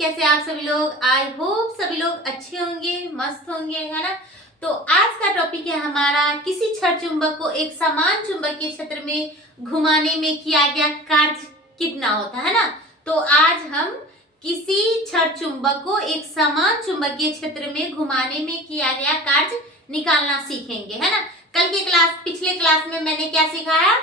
कैसे आप सभी लोग। आई होप सभी लोग अच्छे होंगे, मस्त होंगे, है ना। तो आज का टॉपिक है हमारा, किसी छड़ चुंबक को एक समान चुंबकीय क्षेत्र में घुमाने में किया गया कार्य कितना होता है ना। तो आज हम किसी छड़ चुंबक को एक समान चुंबकीय क्षेत्र में घुमाने में किया गया कार्य निकालना सीखेंगे, है ना। पिछले क्लास में मैंने क्या सिखाया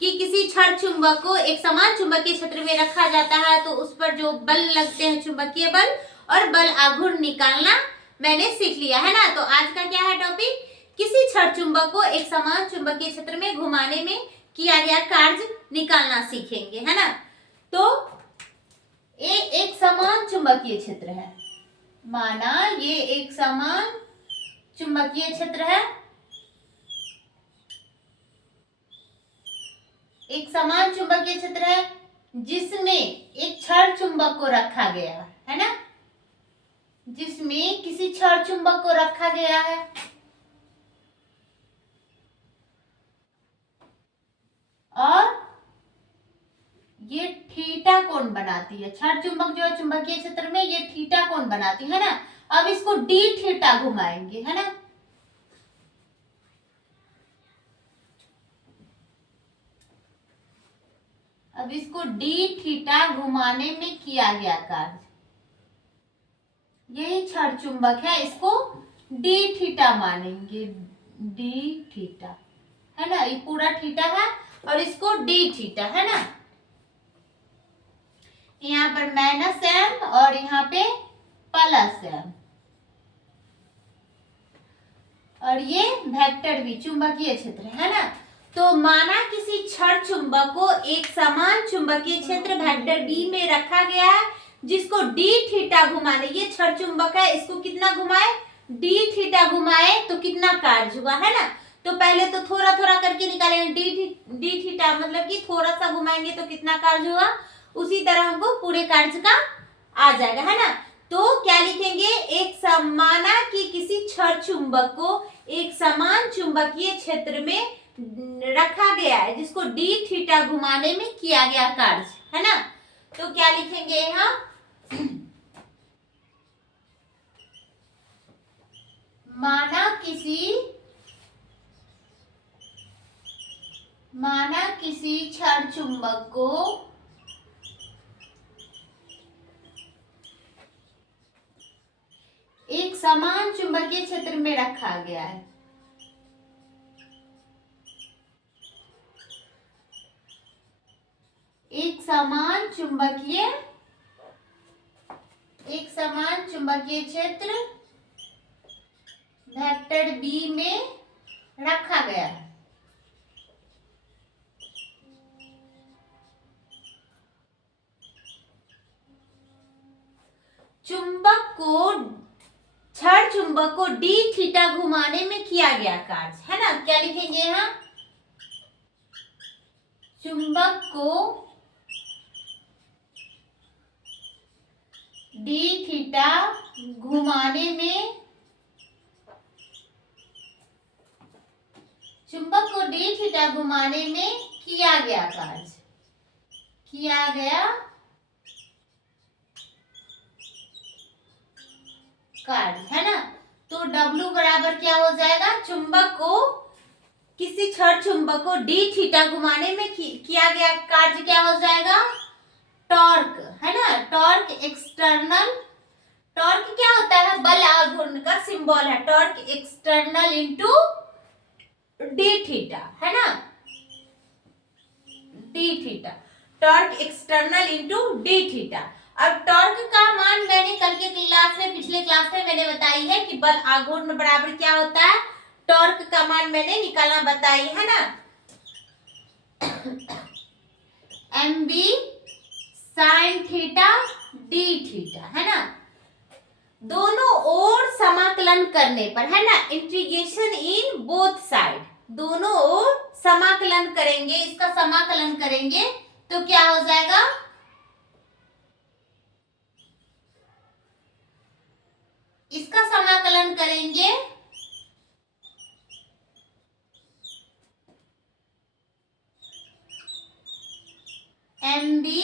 कि किसी छड़ चुंबक को एक समान चुंबकीय क्षेत्र में रखा जाता है तो उस पर जो बल लगते हैं, चुंबकीय बल और बल आघूर्ण निकालना मैंने सीख लिया, है ना। तो आज का क्या है टॉपिक, किसी छड़ चुंबक को एक समान चुंबकीय क्षेत्र में घुमाने में किया गया कार्य निकालना सीखेंगे, है ना। तो ये एक समान चुंबकीय क्षेत्र है, माना ये एक समान चुंबकीय क्षेत्र है, एक समान चुंबकीय क्षेत्र है जिसमें एक छड़ चुंबक को रखा गया है ना, जिसमें किसी छड़ चुंबक को रखा गया है और ये थीटा कोण बनाती है। छड़ चुंबक जो है चुंबकीय क्षेत्र में ये थीटा कोण बनाती है ना। अब इसको डी थीटा घुमाएंगे, है ना। अब इसको डी थीटा घुमाने में किया गया कार्य, यही छड़ चुंबक है, इसको डी थीटा मानेंगे, डी थीटा, है ना। ये पूरा थीटा है और इसको डी थीटा, है ना। यहाँ पर माइनस एम और यहाँ पे प्लस एम, और ये वेक्टर भी चुंबकीय क्षेत्र है ना। तो माना किसी छड़ चुंबक को एक समान चुंबकीय क्षेत्र वेक्टर बी में रखा गया है जिसको डी थीटा घुमाने, ये छड़ चुंबक है, इसको कितना घुमाए, डी थीटा घुमाए तो कितना कार्य हुआ, है ना। तो पहले तो थोड़ा थोड़ा करके निकालेंगे, डी थीटा मतलब कि थोड़ा सा घुमाएंगे तो कितना कार्य हुआ, उसी तरह हमको पूरे कार्य का आ जाएगा, है ना। तो क्या लिखेंगे, एक समाना कि किसी छड़ चुंबक को एक समान चुंबकीय क्षेत्र में रखा गया है जिसको डी थीटा घुमाने में किया गया कार्य, है ना। तो क्या लिखेंगे यहाँ, माना किसी छड़ चुंबक को एक समान चुंबकीय क्षेत्र में रखा गया है, एक समान चुंबकीय क्षेत्र वेक्टर बी में रखा गया है। छड़ चुंबक को डी थीटा घुमाने में किया गया कार्य, है ना। क्या लिखेंगे यहाँ, चुंबक को डी थीटा घुमाने में, चुंबक को डी थीटा घुमाने में किया गया कार्य, है ना। तो W बराबर क्या हो जाएगा, चुंबक को, किसी छड़ चुंबक को डी थीटा घुमाने में किया गया कार्य क्या हो जाएगा, टॉर्क, है ना। टॉर्क एक्सटर्नल, टॉर्क क्या होता है, बल आघूर्ण का सिंबल है, torque external into D theta, है ना, D theta, torque external into D theta. अब टॉर्क का मान मैंने कल के क्लास में, पिछले क्लास में मैंने बताई है कि बल आघूर्ण बराबर क्या होता है, टॉर्क का मान मैंने निकालना बताई है ना, m b sine theta d theta, है ना। दोनों ओर समाकलन करने पर, है ना, इंटीग्रेशन इन बोथ साइड, दोनों ओर समाकलन करेंगे, इसका समाकलन करेंगे तो क्या हो जाएगा, इसका समाकलन करेंगे m b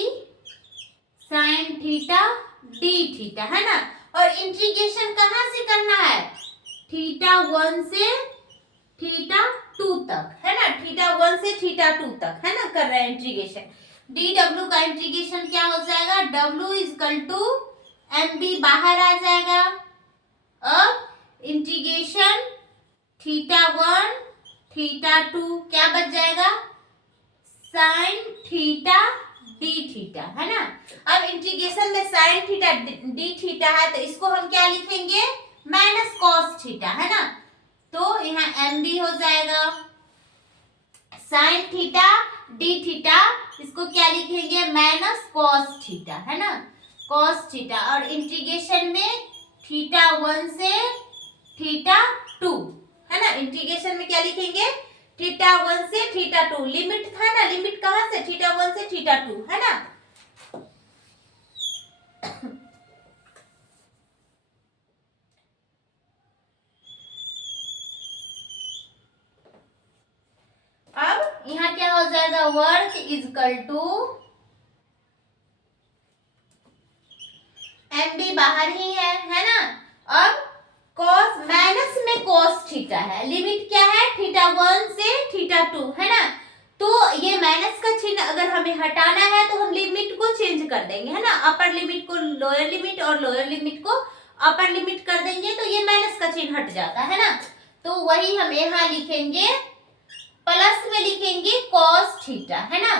sine theta d theta, है ना। और इंटीग्रेशन कहाँ से करना है, थीटा 1 से थीटा 2 तक, है ना, थीटा 1 से थीटा 2 तक, है ना, कर रहे हैं इंटीग्रेशन। डी डब्ल्यू का इंटीग्रेशन क्या हो जाएगा, डब्ल्यू इजकल टू एम बी बाहर आ जाएगा। अब इंटीग्रेशन थीटा 1 थीटा 2 क्या बच जाएगा, साइन थीटा डी थीटा, है ना। अब इंटीग्रेशन में साइन थीटा डी थीटा है तो इसको हम क्या लिखेंगे, माइनस कॉस थीटा, है ना। तो यहाँ एम बी हो जाएगा साइन थीटा डी थीटा, इसको क्या लिखेंगे, माइनस कॉस थीटा, है ना, कॉस थीटा। और इंटीग्रेशन में थीटा 1 से थीटा 2, है ना, इंटीग्रेशन में क्या लिखेंगे, थीटा 1 से थीटा 2, लिमिट था ना, लिमिट कहाँ से, थीटा 1 से थीटा 2, है ना। अब यहाँ क्या हो जाएगा, work equal to m b बाहर ही है ना। अब कॉस माइनस में कॉस थीटा है, लिमिट क्या है, थीटा 1 से थीटा 2, है ना। तो ये माइनस का चिन्ह अगर हमें हटाना है तो हम लिमिट को चेंज कर देंगे, है ना, अपर लिमिट को लोअर लिमिट और लोअर लिमिट को अपर लिमिट कर देंगे तो ये माइनस का चिन्ह हट जाता है ना। तो वही हम यहाँ लिखेंगे, प्लस में लिखेंगे कॉस थीटा, है ना,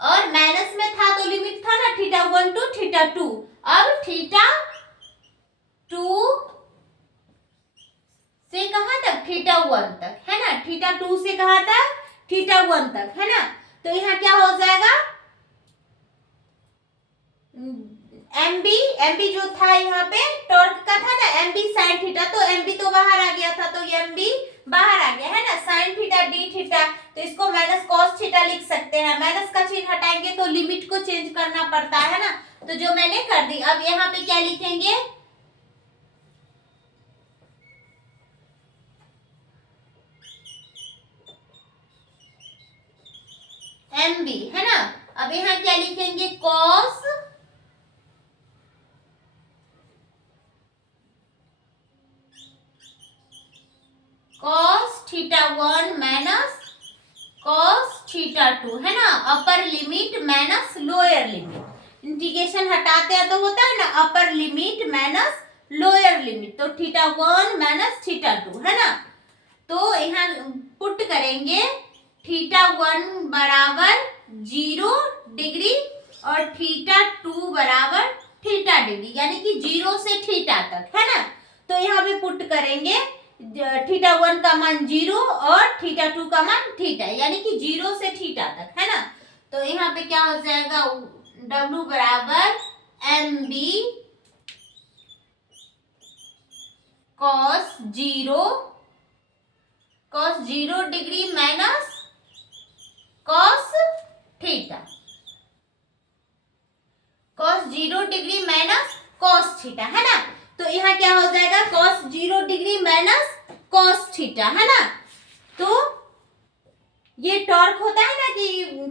और माइनस में था तो लिमिट था ना थीटा 1 टू थीटा 2, अब थीटा 2 से कहां तक, थीटा 1 तक, है ना, थीटा 2 से कहां तक, थीटा 1 तक, है ना। तो यहाँ क्या हो जाएगा, एमबी जो था यहाँ पे टॉर्क का था ना, एमबी साइन थीटा, तो एमबी तो बाहर आ गया था तो एमबी बाहर आ गया, है ना, साइन थीटा डी थीटा, तो इसको माइनस कॉस थीटा लिख सकते हैं। माइनस का चिन्ह हटाएंगे तो लिमिट को चेंज करना पड़ता है ना, तो जो मैंने कर दी। अब यहाँ पे क्या लिखेंगे, एमबी, है ना। अब यहाँ क्या लिखेंगे, cos theta 1 minus cos theta 2, है ना, upper limit minus lower limit, integration हटाते हैं तो होता है ना upper limit minus lower limit, तो थीटा 1 माइनस थीटा 2, है ना। तो यहाँ पुट करेंगे थीटा 1 बराबर 0 डिग्री और थीटा 2 बराबर थीटा डिग्री, यानी कि 0 से थीटा तक, है ना। तो यहाँ पे पुट करेंगे थीटा 1 का मान 0 और थीटा 2 का मान थीटा, यानी कि 0 से थीटा तक, है ना। तो यहाँ पे क्या हो जाएगा, W बराबर m b cos 0 degree minus cos theta, cos 0 degree minus cos theta, है ना। तो यहाँ क्या हो जाएगा, cos 0 degree minus cos theta, है ना। तो ये टॉर्क होता है ना कि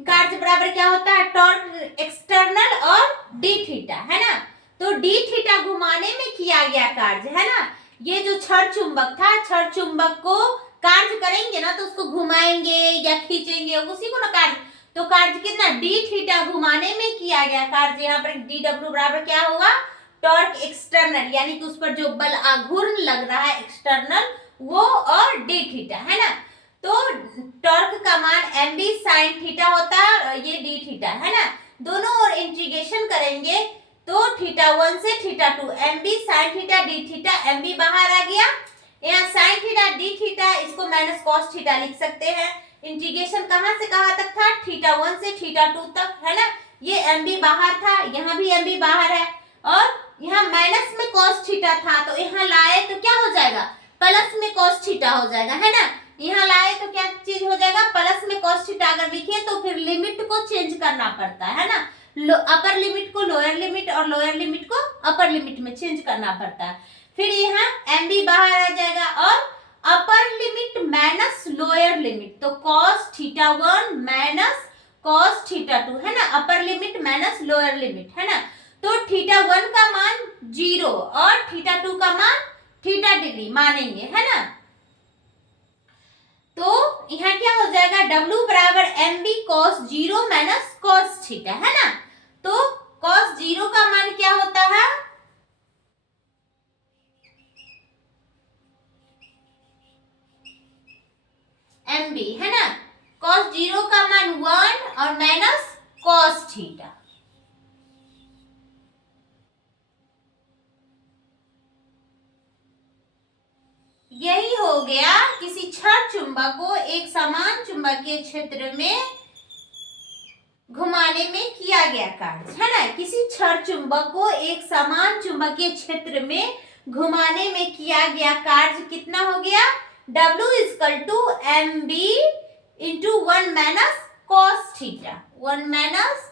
कार्य बराबर क्या होता है, टॉर्क एक्सटर्नल और डी थीटा, है ना। तो डी थीटा घुमाने में किया गया कार्य, है ना। ये जो छड़ चुंबक था, छड़ चुंबक को कार्य करेंगे ना तो उसको घुमाएंगे या खींचेंगे, उसी को ना कार्य, तो कार्य कितना, डी थीटा घुमाने में किया गया कार्य। यहाँ पर डी डब्ल्यू बराबर क्या होगा, टॉर्क एक्सटर्नल, यानी कि उस पर जो बल आघूर्ण लग रहा है एक्सटर्नल वो, और डी थीटा, है ना। तो टॉर्क का मान एम बी साइन थीटा होता है, ये डी थीटा, है ना। दोनों ओर इंटीग्रेशन करेंगे तो थीटा 1 से theta 2, m b sine theta d theta, m b बाहर आ गया, यहाँ साइन थीटा डी थीटा, इसको माइनस कॉस थीटा लिख सकते हैं। इंटीग्रेशन कहाँ से कहाँ तक था, थीटा 1 से थीटा 2 तक, है ना। ये एम बी बाहर था, यहाँ भी एम बी बाहर है, और यहाँ माइनस में कॉस थीटा था तो यहाँ लाए तो क्या हो जाएगा, प्लस में कॉस थीटा हो जाएगा, है ना। यहाँ लाए तो क्या चीज हो जाएगा, प्लस में कॉस थीटा अगर लिखे तो फिर लिमिट को चेंज करना पड़ता है ना, अपर लिमिट को लोअर लिमिट और लोअर लिमिट को अपर लिमिट में चेंज करना पड़ता है। फिर यहाँ एम बी बाहर आ जाएगा और upper limit minus lower limit, तो cos theta 1 minus cos theta 2, है ना, upper limit minus lower limit, है ना। तो θ1 का मान 0 और θ2 का मान θ डिग्री मानेंगे, है ना। तो यहाँ क्या हो जाएगा, W बराबर mb cos 0 माइनस cos θ, है ना। तो cos 0 का मान क्या होता है, mb, है ना। cos 0 का मान 1 और माइनस cos θ। यही हो गया किसी छड़ चुंबक को एक समान चुंबकीय क्षेत्र में घुमाने में किया गया कार्य, है ना। किसी छड़ चुंबक को एक समान चुंबकीय क्षेत्र में घुमाने में किया गया कार्य कितना हो गया, W equal to mb into 1 minus cos θ, 1 minus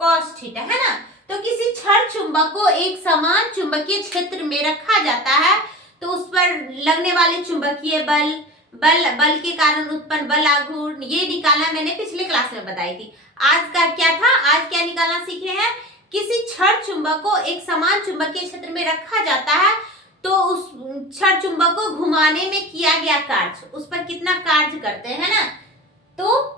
cos θ, है ना। तो किसी छड़ चुंबक को एक समान चुंबकीय क्षेत्र में रखा जाता है, तो उस पर लगने वाले चुंबकीय बल के कारण उत्पन्न बल आघूर्ण, ये निकालना मैंने पिछले क्लास में बताई थी। आज का क्या था, आज क्या निकालना सीखे हैं, किसी छड़ चुंबक को एक समान चुंबकीय क्षेत्र में रखा जाता है, तो उस छड़ चुंबक को घुमाने में किया गया कार्य, उस पर कितना कार्य करते हैं ना। तो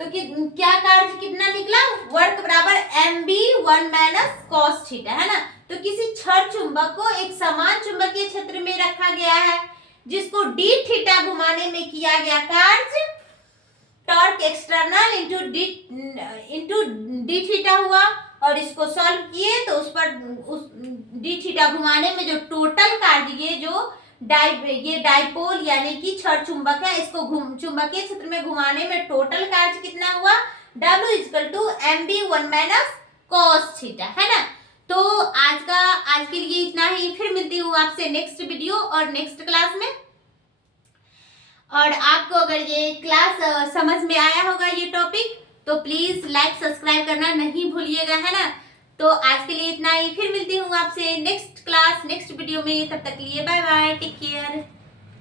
क्या कार्य कितना निकला, वर्क बराबर mb 1 माइनस cos θ, है ना। तो किसी छड़ चुंबक को एक समान चुंबकीय क्षेत्र में रखा गया है, जिसको d θ घुमाने में किया गया कार्य टॉर्क एक्सटर्नल इंटू d θ हुआ, और इसको सॉल्व किए तो उस d θ घुमाने में जो टोटल कार्य, ये डाइपोल यानी कि छड़ चुंबक है, इसको चुंबकीय क्षेत्र में घुमाने में टोटल कार्य कितना हुआ, W equal to mb 1 minus cos θ, है ना। तो आज के लिए इतना ही, फिर मिलती हूँ आपसे नेक्स्ट वीडियो और नेक्स्ट क्लास में। और आपको अगर ये क्लास समझ में आया होगा ये टॉपिक, तो प्लीज लाइक सब्सक्राइब करना नहीं भूलिएगा, है ना। तो आज के लिए इतना ही, फिर मिलती हूँ आपसे नेक्स्ट क्लास नेक्स्ट वीडियो में। तब तक के लिए बाय बाय, टेक केयर।